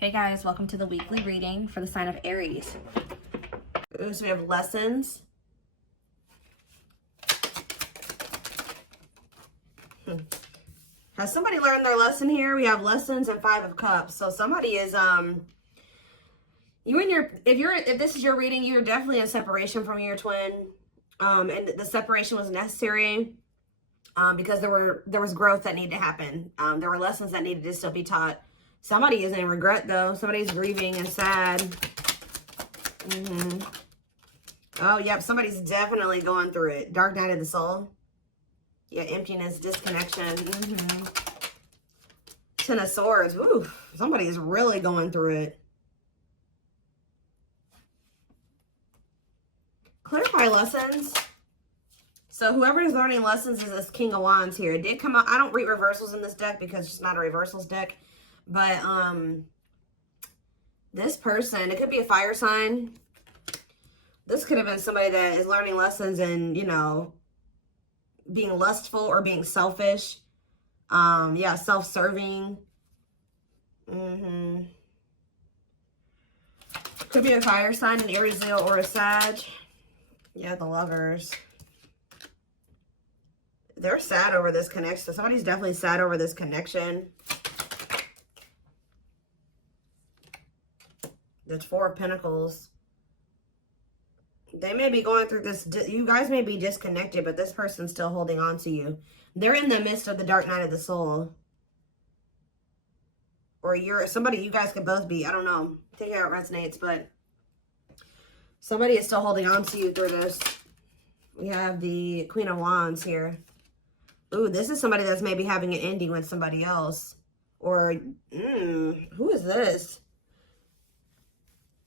Hey guys, welcome to the weekly reading for the sign of Aries. Ooh, so we have lessons. Has somebody learned their lesson here? We have lessons and 5 of Cups. So somebody is if this is your reading, you're definitely in separation from your twin. And the separation was necessary because there was growth that needed to happen. There were lessons that needed to still be taught. Somebody is in regret though. Somebody's grieving and sad. Oh, yep. Somebody's definitely going through it. Dark night of the soul. Yeah, emptiness, disconnection. Ten of Swords. Ooh, somebody is really going through it. Clarify lessons. So whoever is learning lessons is this King of Wands here. It did come out. I don't read reversals in this deck because it's not a reversals deck. But this person, it could be a fire sign. This could have been somebody that is learning lessons and, you know, being lustful or being selfish. Yeah, self-serving. Could be a fire sign, an Aries, Leo, or a Sag. Yeah, the Lovers. They're sad over this connection. So somebody's definitely sad over this connection. The 4 of Pentacles. They may be going through this. You guys may be disconnected, but this person's still holding on to you. They're in the midst of the dark night of the soul. Or you're somebody, you guys could both be. I don't know. Take it how it resonates, but somebody is still holding on to you through this. We have the Queen of Wands here. Ooh, this is somebody that's maybe having an ending with somebody else. Or, who is this?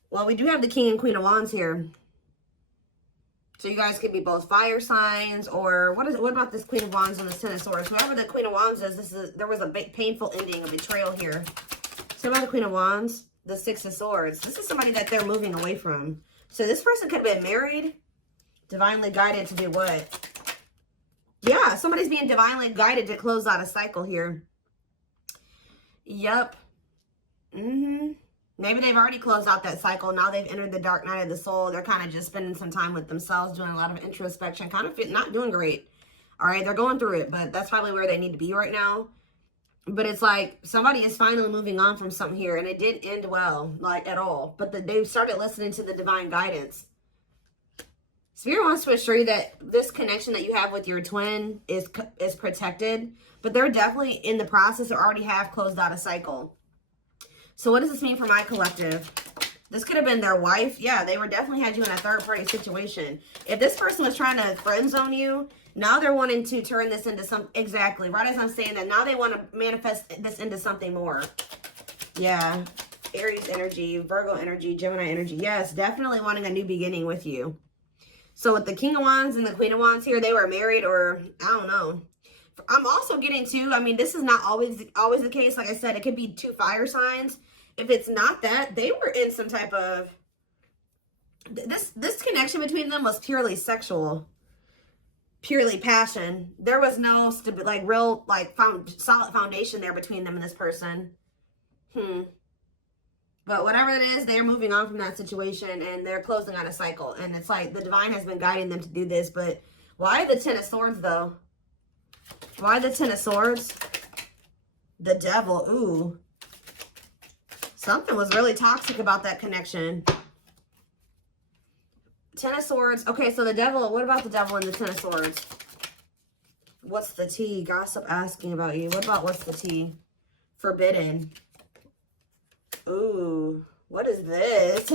Well, we do have the King and Queen of Wands here. So you guys could be both fire signs, or what about this Queen of Wands and the Ten of Swords? Whoever the Queen of Wands is, there was a painful ending, a betrayal here. So about the Queen of Wands, the Six of Swords. This is somebody that they're moving away from. So this person could have been married, divinely guided to do what? Yeah, somebody's being divinely guided to close out a cycle here. Yep. Maybe they've already closed out that cycle. Now they've entered the dark night of the soul. They're kind of just spending some time with themselves, doing a lot of introspection, kind of not doing great. All right, they're going through it, but that's probably where they need to be right now. But it's like somebody is finally moving on from something here, and it didn't end well, like at all. But they started listening to the divine guidance. Spirit wants to assure you that this connection that you have with your twin is protected, but they're definitely in the process or already have closed out a cycle. So what does this mean for my collective? This could have been their wife. Yeah, they were definitely had you in a third-party situation. If this person was trying to friend zone you, now they're wanting to turn this into some... Exactly. Right as I'm saying that, now they want to manifest this into something more. Yeah. Aries energy, Virgo energy, Gemini energy. Yes, definitely wanting a new beginning with you. So with the King of Wands and the Queen of Wands here, they were married or... I don't know. I'm also getting to... I mean, this is not always the case. Like I said, it could be 2 fire signs. If it's not that, they were in some type of... This connection between them was purely sexual. Purely passion. There was no real solid foundation there between them and this person. But whatever it is, they're moving on from that situation and they're closing on a cycle. And it's like the divine has been guiding them to do this. But why the Ten of Swords though? Why the Ten of Swords? The Devil. Ooh. Something was really toxic about that connection. Ten of Swords. Okay, so the Devil. What about the Devil and the Ten of Swords? What's the tea? Gossip asking about you. What about what's the tea? Forbidden. Ooh. What is this?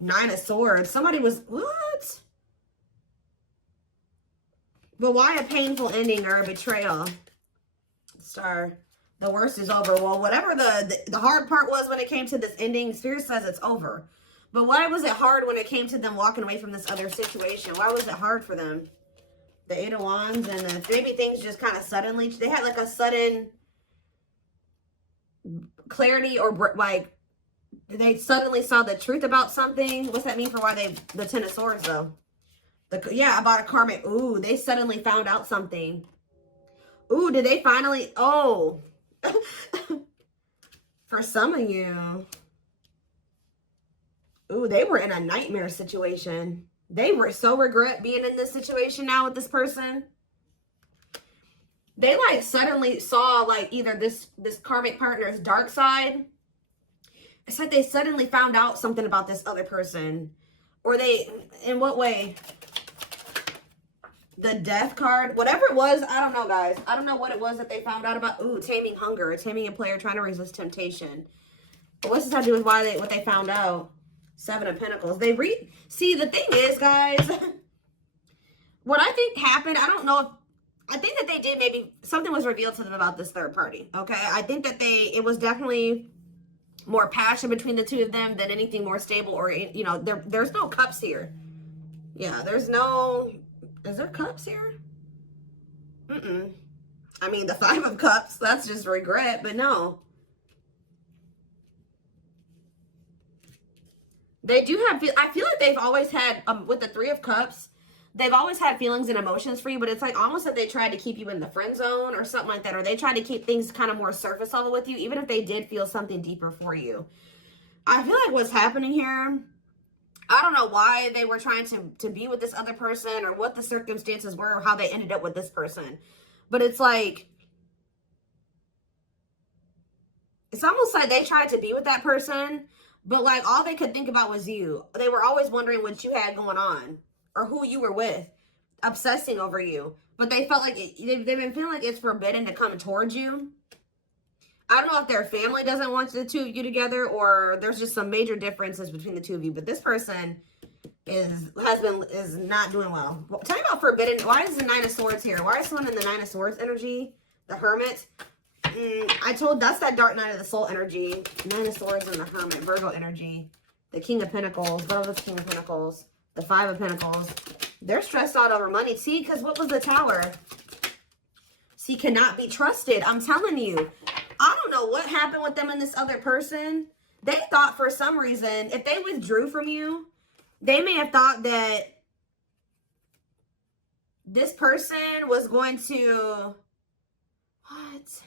9 of Swords. Somebody was... What? But why a painful ending or a betrayal? Star. The worst is over. Well, whatever the hard part was when it came to this ending, Spirit says it's over. But why was it hard when it came to them walking away from this other situation? Why was it hard for them? The 8 of Wands and maybe things just kind of suddenly, they had like a sudden clarity or like they suddenly saw the truth about something. What's that mean for why the Ten of Swords though? Yeah, about a karmic. Ooh, they suddenly found out something. Ooh, did they finally? Oh. For some of you, ooh, they were in a nightmare situation. They were so regret being in this situation now with this person. They like suddenly saw like either this karmic partner's dark side. It's like they suddenly found out something about this other person. Or they, in what way? The death card, whatever it was, I don't know, guys. I don't know what it was that they found out about. Ooh, taming hunger, taming a player trying to resist temptation. But what's this have to do with what they found out? 7 of Pentacles. See, the thing is, guys, what I think happened, I don't know if, I think that they did maybe, something was revealed to them about this third party, okay? I think that it was definitely more passion between the two of them than anything more stable or, you know, there's no cups here. Yeah, there's no, is there cups here? I mean, the 5 of Cups, that's just regret, but no. They do have, I feel like they've always had, with the 3 of Cups, they've always had feelings and emotions for you, but it's like almost that they tried to keep you in the friend zone or something like that, or they tried to keep things kind of more surface level with you, even if they did feel something deeper for you. I feel like what's happening here, I don't know why they were trying to be with this other person or what the circumstances were or how they ended up with this person. But it's like, it's almost like they tried to be with that person, but like all they could think about was you. They were always wondering what you had going on or who you were with, obsessing over you. But they felt like, they've been feeling like it's forbidden to come towards you. I don't know if their family doesn't want the 2 of you together or there's just some major differences between the 2 of you. But this person is not doing well. Tell me about forbidden. Why is the 9 of Swords here? Why is someone in the 9 of Swords energy? The Hermit. That's that dark night of the soul energy. 9 of Swords and the Hermit. Virgo energy. The King of Pentacles. What was the King of Pentacles? The 5 of Pentacles. They're stressed out over money. See, because what was the Tower? See, cannot be trusted. I'm telling you. I don't know what happened with them and this other person. They thought for some reason, if they withdrew from you, they may have thought that this person was going to... What?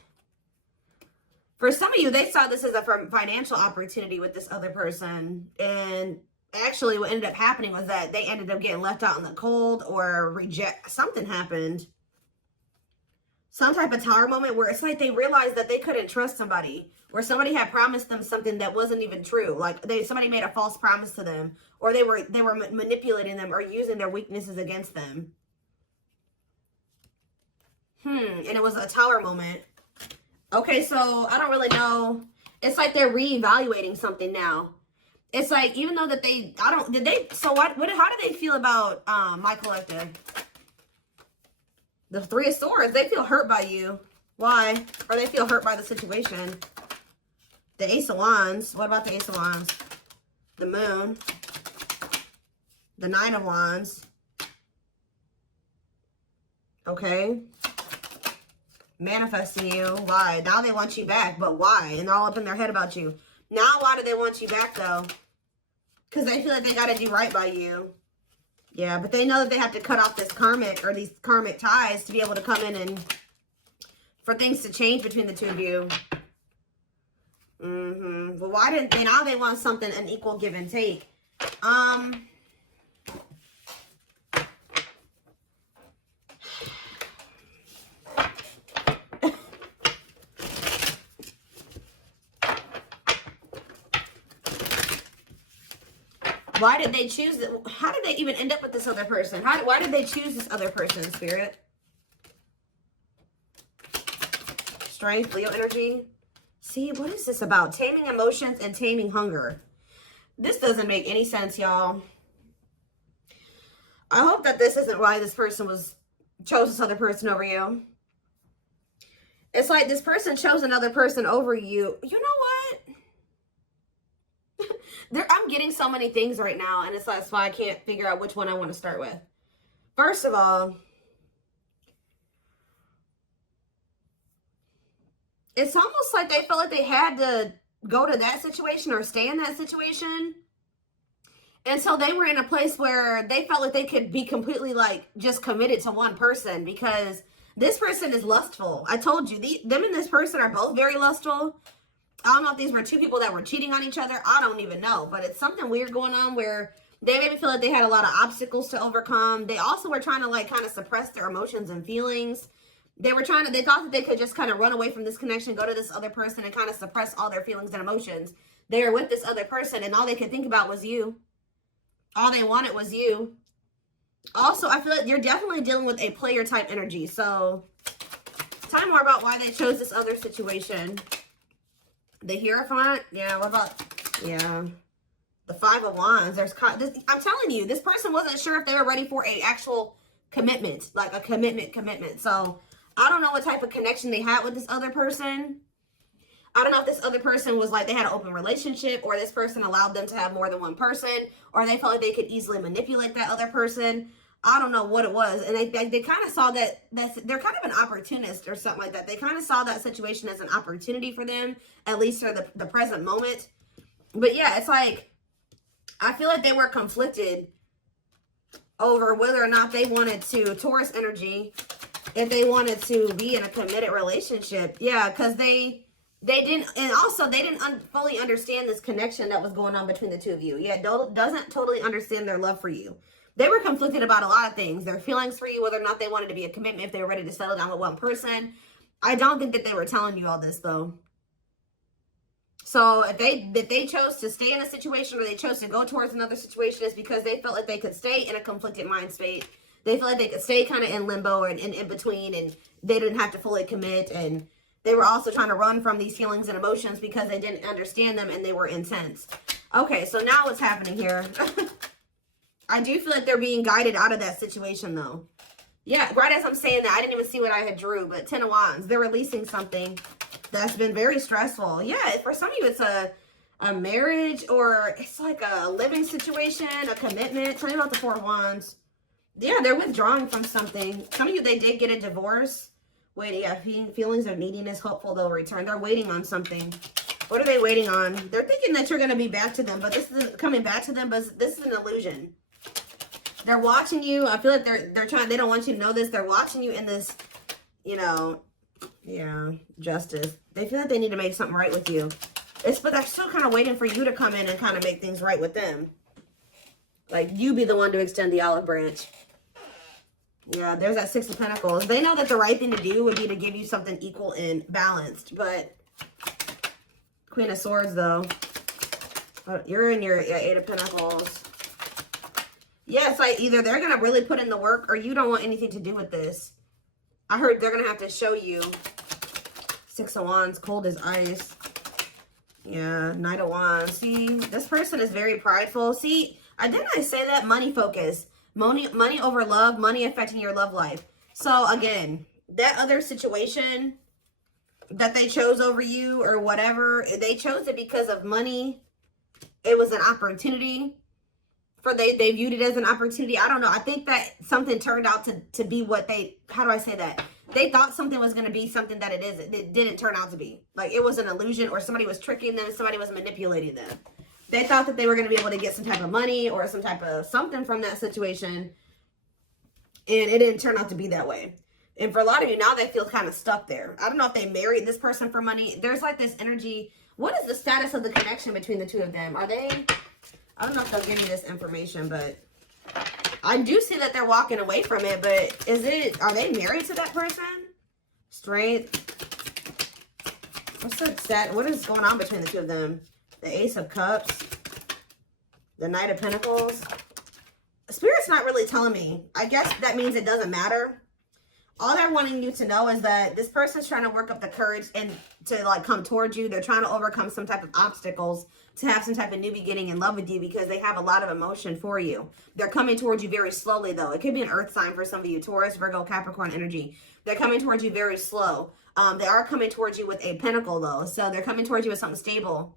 For some of you, they saw this as a financial opportunity with this other person. And actually what ended up happening was that they ended up getting left out in the cold or something happened. Some type of Tower moment where it's like they realized that they couldn't trust somebody, where somebody had promised them something that wasn't even true. Like somebody made a false promise to them, or they were manipulating them or using their weaknesses against them. And it was a Tower moment. Okay, so I don't really know. It's like they're reevaluating something now. It's like, even though that how do they feel about my collective? The 3 of Swords, they feel hurt by you. Why? Or they feel hurt by the situation. The Ace of Wands. What about the Ace of Wands? The Moon. The 9 of Wands. Okay. Manifesting you. Why? Now they want you back, but why? And they're all up in their head about you. Now why do they want you back, though? Because they feel like they got to do right by you. Yeah, but they know that they have to cut off this karmic or these karmic ties to be able to come in and for things to change between the 2 of you. But why didn't they? Now they want something, an equal give and take. Why did they choose it? How did they even end up with this other person? Why did they choose this other person, Spirit? Strength, Leo energy. See, what is this about? Taming emotions and taming hunger. This doesn't make any sense, y'all. I hope that this isn't why this person chose this other person over you. It's like this person chose another person over you. You know what? I'm getting so many things right now, and that's why I can't figure out which one I want to start with. First of all, it's almost like they felt like they had to go to that situation or stay in that situation until they were in a place where they felt like they could be completely like just committed to one person, because this person is lustful. I told you, them and this person are both very lustful. I don't know if these were two people that were cheating on each other. I don't even know. But it's something weird going on where they made me feel like they had a lot of obstacles to overcome. They also were trying to like kind of suppress their emotions and feelings. They thought that they could just kind of run away from this connection, go to this other person and kind of suppress all their feelings and emotions. They were with this other person and all they could think about was you. All they wanted was you. Also, I feel like you're definitely dealing with a player type energy. So tell me more about why they chose this other situation. The Hierophant. Yeah, what about, yeah. The Five of Wands. I'm telling you, this person wasn't sure if they were ready for an actual commitment. Like a commitment. So I don't know what type of connection they had with this other person. I don't know if this other person was like they had an open relationship, or this person allowed them to have more than one person, or they felt like they could easily manipulate that other person. I don't know what it was. And they kind of saw that they're kind of an opportunist or something like that. They kind of saw that situation as an opportunity for them, at least for the present moment. But yeah, it's like, I feel like they were conflicted over whether or not they wanted to, Taurus energy, if they wanted to be in a committed relationship. Yeah, because they didn't, and also they didn't fully understand this connection that was going on between the two of you. Yeah, doesn't totally understand their love for you. They were conflicted about a lot of things. Their feelings for you, whether or not they wanted to be a commitment, if they were ready to settle down with one person. I don't think that they were telling you all this though. So if they chose to stay in a situation, or they chose to go towards another situation, it's because they felt like they could stay in a conflicted mind state. They felt like they could stay kind of in limbo and in between, and they didn't have to fully commit. And they were also trying to run from these feelings and emotions because they didn't understand them and they were intense. Okay, so now what's happening here? I do feel like they're being guided out of that situation though. Yeah, right as I'm saying that, I didn't even see what I had drew, but 10 of Wands. They're releasing something that's been very stressful. Yeah, for some of you, it's a marriage, or it's like a living situation, a commitment. Tell me about the 4 of Wands. Yeah, they're withdrawing from something. Some of you, they did get a divorce. Wait, yeah, feelings of neediness, hopeful they'll return. They're waiting on something. What are they waiting on? They're thinking that you're going to be back to them, but this isn't coming back to them, but this is an illusion. They're watching you. I feel like they're trying, they don't want you to know this. They're watching you in this, you know, yeah, justice. They feel like they need to make something right with you. But they're still kind of waiting for you to come in and kind of make things right with them. Like, you be the one to extend the olive branch. Yeah, there's that 6 of Pentacles. They know that the right thing to do would be to give you something equal and balanced. But Queen of Swords, though. You're in your 8 of Pentacles. Yeah, it's like either they're going to really put in the work, or you don't want anything to do with this. I heard they're going to have to show you. 6 of Wands, cold as ice. Yeah, Knight of Wands. See, this person is very prideful. See, didn't I say that? Money focus. Money over love, money affecting your love life. So again, that other situation that they chose over you or whatever, they chose it because of money. It was an opportunity. They viewed it as an opportunity. I don't know. I think that something turned out to be what how do I say that? They thought something was going to be something that it didn't turn out to be. Like, it was an illusion, or somebody was tricking them, somebody was manipulating them. They thought that they were going to be able to get some type of money or some type of something from that situation, and it didn't turn out to be that way. And for a lot of you, now they feel kind of stuck there. I don't know if they married this person for money. There's like this energy. What is the status of the connection between the two of them? Are they... I don't know if they'll give me this information, but I do see that they're walking away from it. But are they married to that person? Strength. What is going on between the two of them? The Ace of Cups. The Knight of Pentacles. Spirit's not really telling me. I guess that means it doesn't matter. All they're wanting you to know is that this person's trying to work up the courage and to like come towards you. They're trying to overcome some type of obstacles to have some type of new beginning in love with you, because they have a lot of emotion for you. They're coming towards you very slowly though. It could be an earth sign for some of you, Taurus, Virgo, Capricorn energy. They're coming towards you very slow. They are coming towards you with a pentacle though. So they're coming towards you with something stable.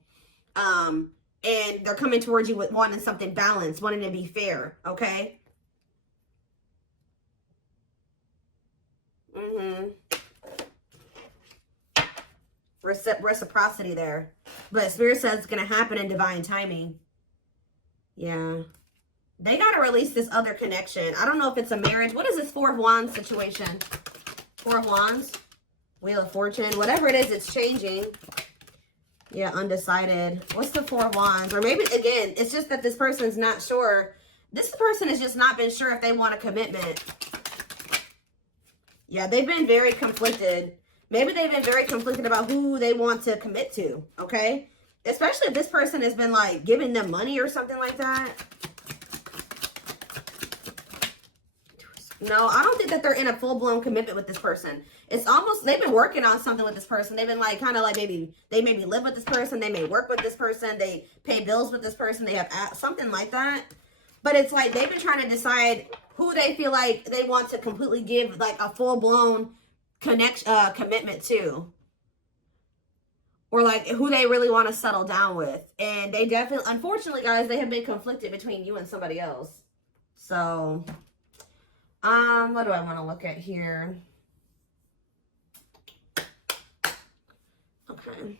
And they're coming towards you with wanting something balanced, wanting to be fair. Okay. Reciprocity there. But Spirit says it's going to happen in divine timing. Yeah. They got to release this other connection. I don't know if it's a marriage. What is this 4 of Wands situation? 4 of Wands. Wheel of Fortune. Whatever it is, it's changing. Yeah, undecided. What's the Four of Wands? Or maybe, again, it's just that this person's not sure. This person has just not been sure if they want a commitment. Yeah, they've been very conflicted. Maybe they've been very conflicted about who they want to commit to, okay? Especially if this person has been, like, giving them money or something like that. No, I don't think that they're in a full-blown commitment with this person. It's almost, they've been working on something with this person. They've been like, kind of like maybe live with this person. They may work with this person. They pay bills with this person. They have something like that. But it's like they've been trying to decide who they feel like they want to completely give like a full-blown commitment to. Or like who they really want to settle down with. And they definitely, unfortunately, guys, they have been conflicted between you and somebody else. So, what do I want to look at here? Okay.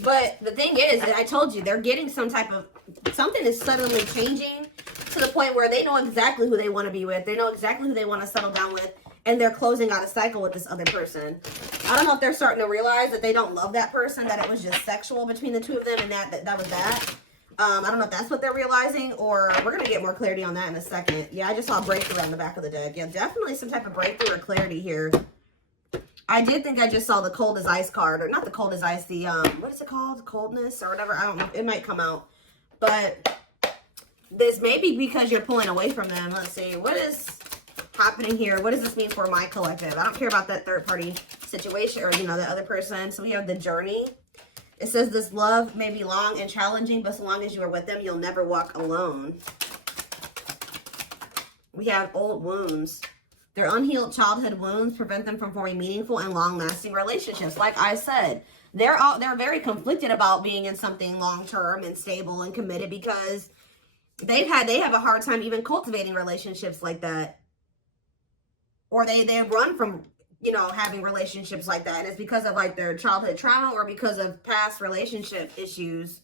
But the thing is, I told you, they're getting some type of, something is suddenly changing to the point where they know exactly who they want to be with. They know exactly who they want to settle down with. And they're closing out a cycle with this other person. I don't know if they're starting to realize that they don't love that person, that it was just sexual between the two of them, and that was that. I don't know if that's what they're realizing, or we're going to get more clarity on that in a second. Yeah, I just saw a breakthrough on the back of the deck. Yeah, definitely some type of breakthrough or clarity here. I did think I just saw the cold as ice card, or not the cold as ice, the, what is it called? Coldness or whatever. I don't know. It might come out. But this may be because you're pulling away from them. Let's see. What is happening here? What does this mean for my collective? I don't care about that third party situation or, you know, the other person. So we have the journey. It says this love may be long and challenging, but so long as you are with them, you'll never walk alone. We have old wounds. Their unhealed childhood wounds prevent them from forming meaningful and long-lasting relationships. Like I said, they're very conflicted about being in something long-term and stable and committed because they have a hard time even cultivating relationships like that. Or they run from, you know, having relationships like that. And it's because of like their childhood trauma or because of past relationship issues.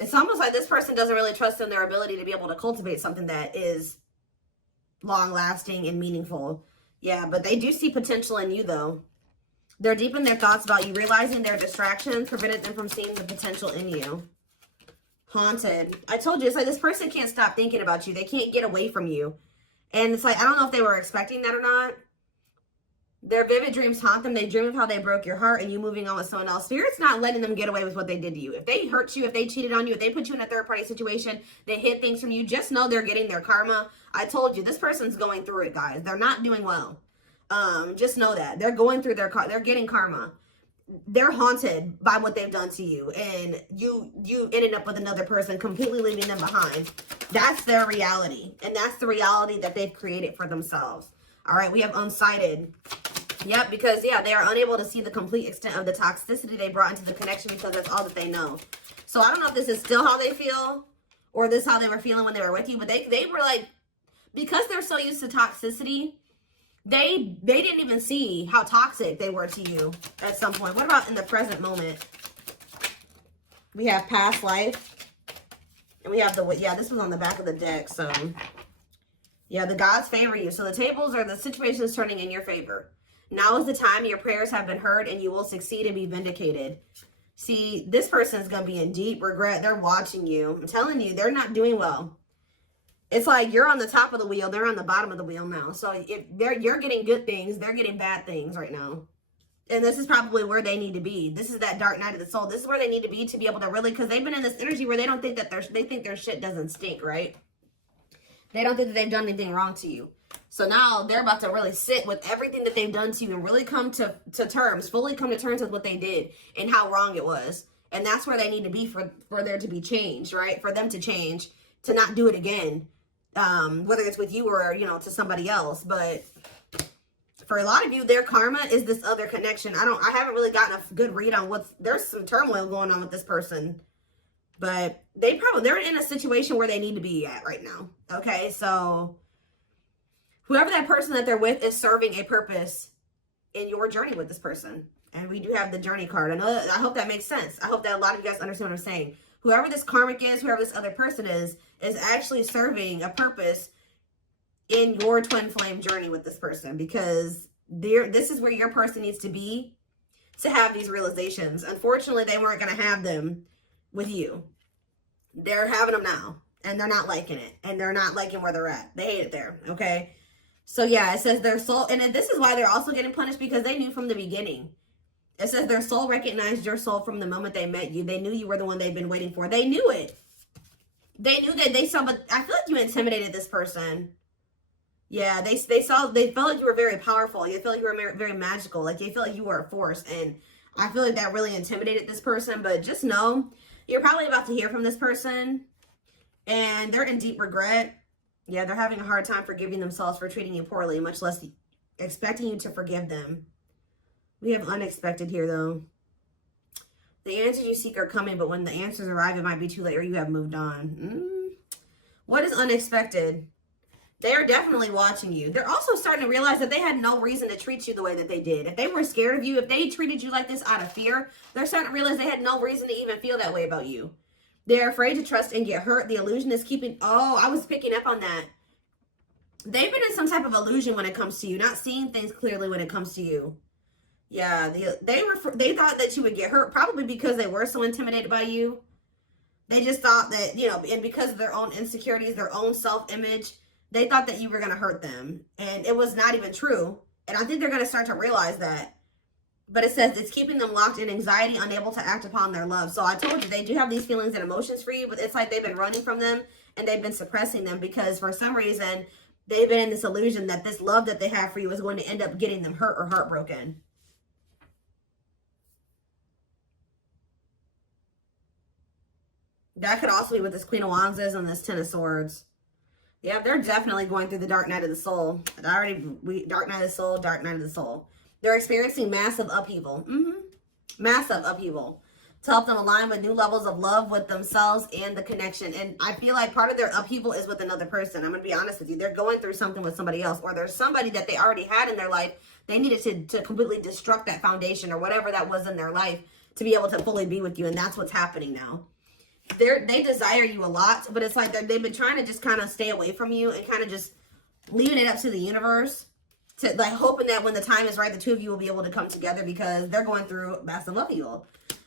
It's almost like this person doesn't really trust in their ability to be able to cultivate something that is long-lasting and meaningful. Yeah, but they do see potential in you, though. They're deep in their thoughts about you, realizing their distractions prevented them from seeing the potential in you. Haunted. I told you, it's like this person can't stop thinking about you. They can't get away from you. And it's like, I don't know if they were expecting that or not. Their vivid dreams haunt them. They dream of how they broke your heart and you moving on with someone else. Spirit's not letting them get away with what they did to you. If they hurt you, if they cheated on you, if they put you in a third-party situation, they hid things from you, just know they're getting their karma. I told you, this person's going through it, guys. They're not doing well. Just know that. They're going through they're getting karma. They're haunted by what they've done to you. And you ended up with another person, completely leaving them behind. That's their reality. And that's the reality that they've created for themselves. All right, we have unsighted. Yep, because, yeah, they are unable to see the complete extent of the toxicity they brought into the connection because that's all that they know. So I don't know if this is still how they feel or this how they were feeling when they were with you. But they were like, because they're so used to toxicity, they didn't even see how toxic they were to you at some point. What about in the present moment? We have past life. And we have the, yeah, this was on the back of the deck. So, yeah, the gods favor you. So the tables or the situation is turning in your favor. Now is the time your prayers have been heard and you will succeed and be vindicated. See, this person is going to be in deep regret. They're watching you. I'm telling you, they're not doing well. It's like you're on the top of the wheel. They're on the bottom of the wheel now. So if you're getting good things, they're getting bad things right now. And this is probably where they need to be. This is that dark night of the soul. This is where they need to be able to really, because they've been in this energy where they don't think that they think their shit doesn't stink, right? They don't think that they've done anything wrong to you. So now they're about to really sit with everything that they've done to you and really come to terms, fully come to terms with what they did and how wrong it was. And that's where they need to be for there to be change, right? For them to change, to not do it again. Whether it's with you or, you know, to somebody else. But for a lot of you, their karma is this other connection. I haven't really gotten a good read on there's some turmoil going on with this person. But they're in a situation where they need to be at right now. Okay, so whoever that person that they're with is serving a purpose in your journey with this person. And we do have the journey card. I hope that makes sense. I hope that a lot of you guys understand what I'm saying. Whoever this karmic is, whoever this other person is actually serving a purpose in your twin flame journey with this person, because this is where your person needs to be to have these realizations. Unfortunately, they weren't going to have them with you. They're having them now, and they're not liking it, and they're not liking where they're at. They hate it there, okay? So yeah, it says their soul, and this is why they're also getting punished, because they knew from the beginning. It says their soul recognized your soul from the moment they met you. They knew you were the one they've been waiting for. They knew it. They knew that they saw, but I feel like you intimidated this person. Yeah, they felt like you were very powerful. They felt like you were very magical. Like, they felt like you were a force. And I feel like that really intimidated this person. But just know, you're probably about to hear from this person. And they're in deep regret. Yeah, they're having a hard time forgiving themselves for treating you poorly, much less expecting you to forgive them. We have unexpected here, though. The answers you seek are coming, but when the answers arrive, it might be too late or you have moved on. What is unexpected? They are definitely watching you. They're also starting to realize that they had no reason to treat you the way that they did. If they were scared of you, if they treated you like this out of fear, they're starting to realize they had no reason to even feel that way about you. They're afraid to trust and get hurt. The illusion is keeping... Oh, I was picking up on that. They've been in some type of illusion when it comes to you, not seeing things clearly when it comes to you. Yeah, they thought that you would get hurt, probably because they were so intimidated by you. They just thought that, you know, and because of their own insecurities, their own self-image, they thought that you were going to hurt them. And it was not even true. And I think they're going to start to realize that. But it says it's keeping them locked in anxiety, unable to act upon their love. So I told you, they do have these feelings and emotions for you, but it's like they've been running from them and they've been suppressing them because for some reason, they've been in this illusion that this love that they have for you is going to end up getting them hurt or heartbroken. That could also be what this Queen of Wands is and this Ten of Swords. Yeah, they're definitely going through the dark night of the soul. Dark night of the soul, dark night of the soul. They're experiencing massive upheaval. Massive upheaval. To help them align with new levels of love with themselves and the connection. And I feel like part of their upheaval is with another person. I'm going to be honest with you. They're going through something with somebody else. Or there's somebody that they already had in their life. They needed to completely destruct that foundation or whatever that was in their life to be able to fully be with you. And that's what's happening now. They desire you a lot, but it's like they've been trying to just kind of stay away from you and kind of just leaving it up to the universe, to like hoping that when the time is right, the two of you will be able to come together because they're going through massive upheaval.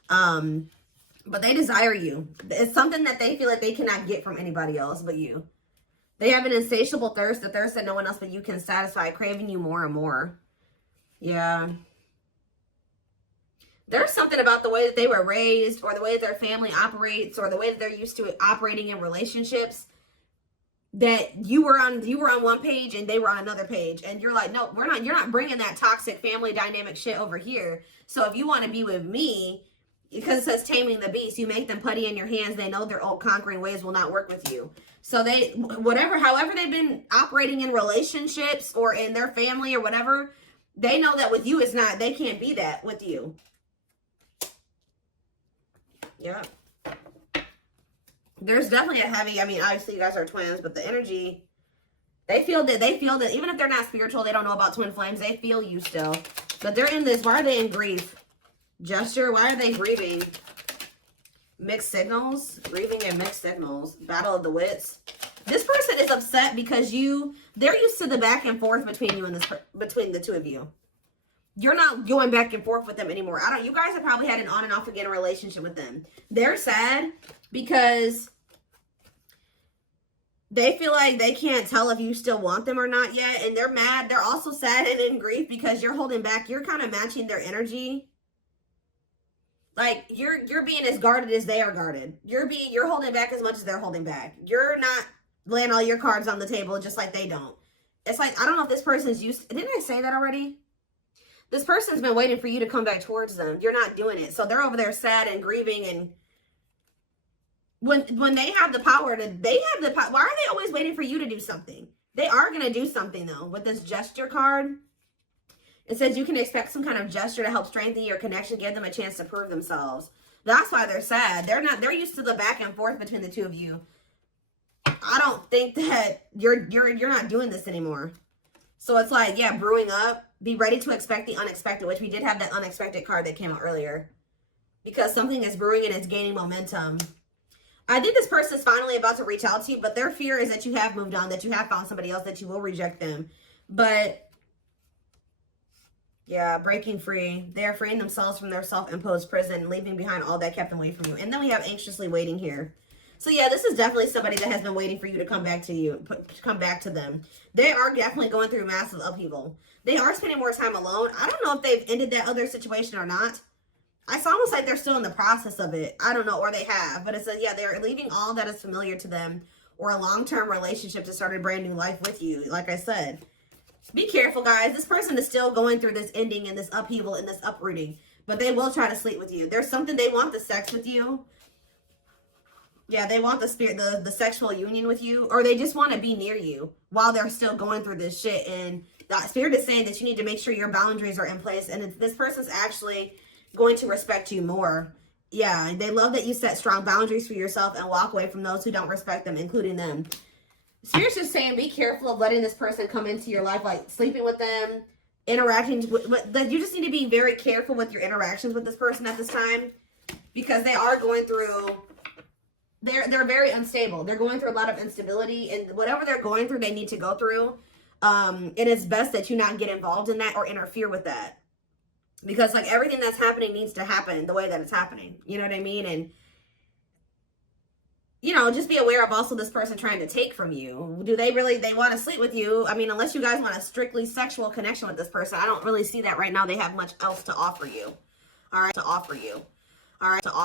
But they desire you. It's something that they feel like they cannot get from anybody else but you. They have an insatiable thirst, a thirst that no one else but you can satisfy, craving you more and more. Yeah. There's something about the way that they were raised or the way that their family operates or the way that they're used to operating in relationships that you were on one page and they were on another page. And you're like, no, you're not bringing that toxic family dynamic shit over here. So if you want to be with me, because it says taming the beast, you make them putty in your hands. They know their old conquering ways will not work with you. So however they've been operating in relationships or in their family or whatever, they know that with you they can't be that with you. Yeah. There's definitely a heavy, I mean, obviously you guys are twins, but the energy, they feel that even if they're not spiritual, they don't know about twin flames, they feel you still. But they're in this, why are they in grief? Gesture, why are they grieving? Mixed signals, grieving and mixed signals. Battle of the wits. This person is upset because they're used to the back and forth between you and between the two of you. You're not going back and forth with them anymore. You guys have probably had an on and off again relationship with them. They're sad because they feel like they can't tell if you still want them or not yet. And they're mad. They're also sad and in grief because you're holding back. You're kind of matching their energy. Like you're being as guarded as they are guarded. You're holding back as much as they're holding back. You're not laying all your cards on the table just like they don't. It's like, I don't know if this person's didn't I say that already? This person's been waiting for you to come back towards them. You're not doing it. So they're over there sad and grieving. And when they have the power why are they always waiting for you to do something? They are going to do something though. With this gesture card, it says you can expect some kind of gesture to help strengthen your connection, give them a chance to prove themselves. That's why they're sad. They're used to the back and forth between the two of you. I don't think that you're not doing this anymore. So it's like, yeah, brewing up. Be ready to expect the unexpected, which we did have that unexpected card that came out earlier. Because something is brewing and it's gaining momentum. I think this person is finally about to reach out to you, but their fear is that you have moved on, that you have found somebody else, that you will reject them. But yeah, breaking free. They're freeing themselves from their self-imposed prison, leaving behind all that kept them away from you. And then we have anxiously waiting here. So yeah, this is definitely somebody that has been waiting for you to come back to you, come back to them. They are definitely going through massive upheaval. They are spending more time alone. I don't know if they've ended that other situation or not. It's almost like they're still in the process of it. I don't know, or they have. But it says, yeah, they're leaving all that is familiar to them or a long-term relationship to start a brand new life with you. Like I said, be careful, guys. This person is still going through this ending and this upheaval and this uprooting. But they will try to sleep with you. There's something, they want the sex with you. Yeah, they want the spirit, the sexual union with you. Or they just want to be near you while they're still going through this shit. And the spirit is saying that you need to make sure your boundaries are in place. And this person's actually going to respect you more. Yeah, they love that you set strong boundaries for yourself and walk away from those who don't respect them, including them. Spirit's just saying, be careful of letting this person come into your life, like sleeping with them, interacting with you just need to be very careful with your interactions with this person at this time, because they are going through, they're very unstable. They're going through a lot of instability, and whatever they're going through, they need to go through. It is best that you not get involved in that or interfere with that. Because like everything that's happening needs to happen the way that it's happening. You know what I mean? And, you know, just be aware of also this person trying to take from you. Do they really, they want to sleep with you? I mean, unless you guys want a strictly sexual connection with this person, I don't really see that right now. They have much else to offer you. All right. To offer you. All right. To offer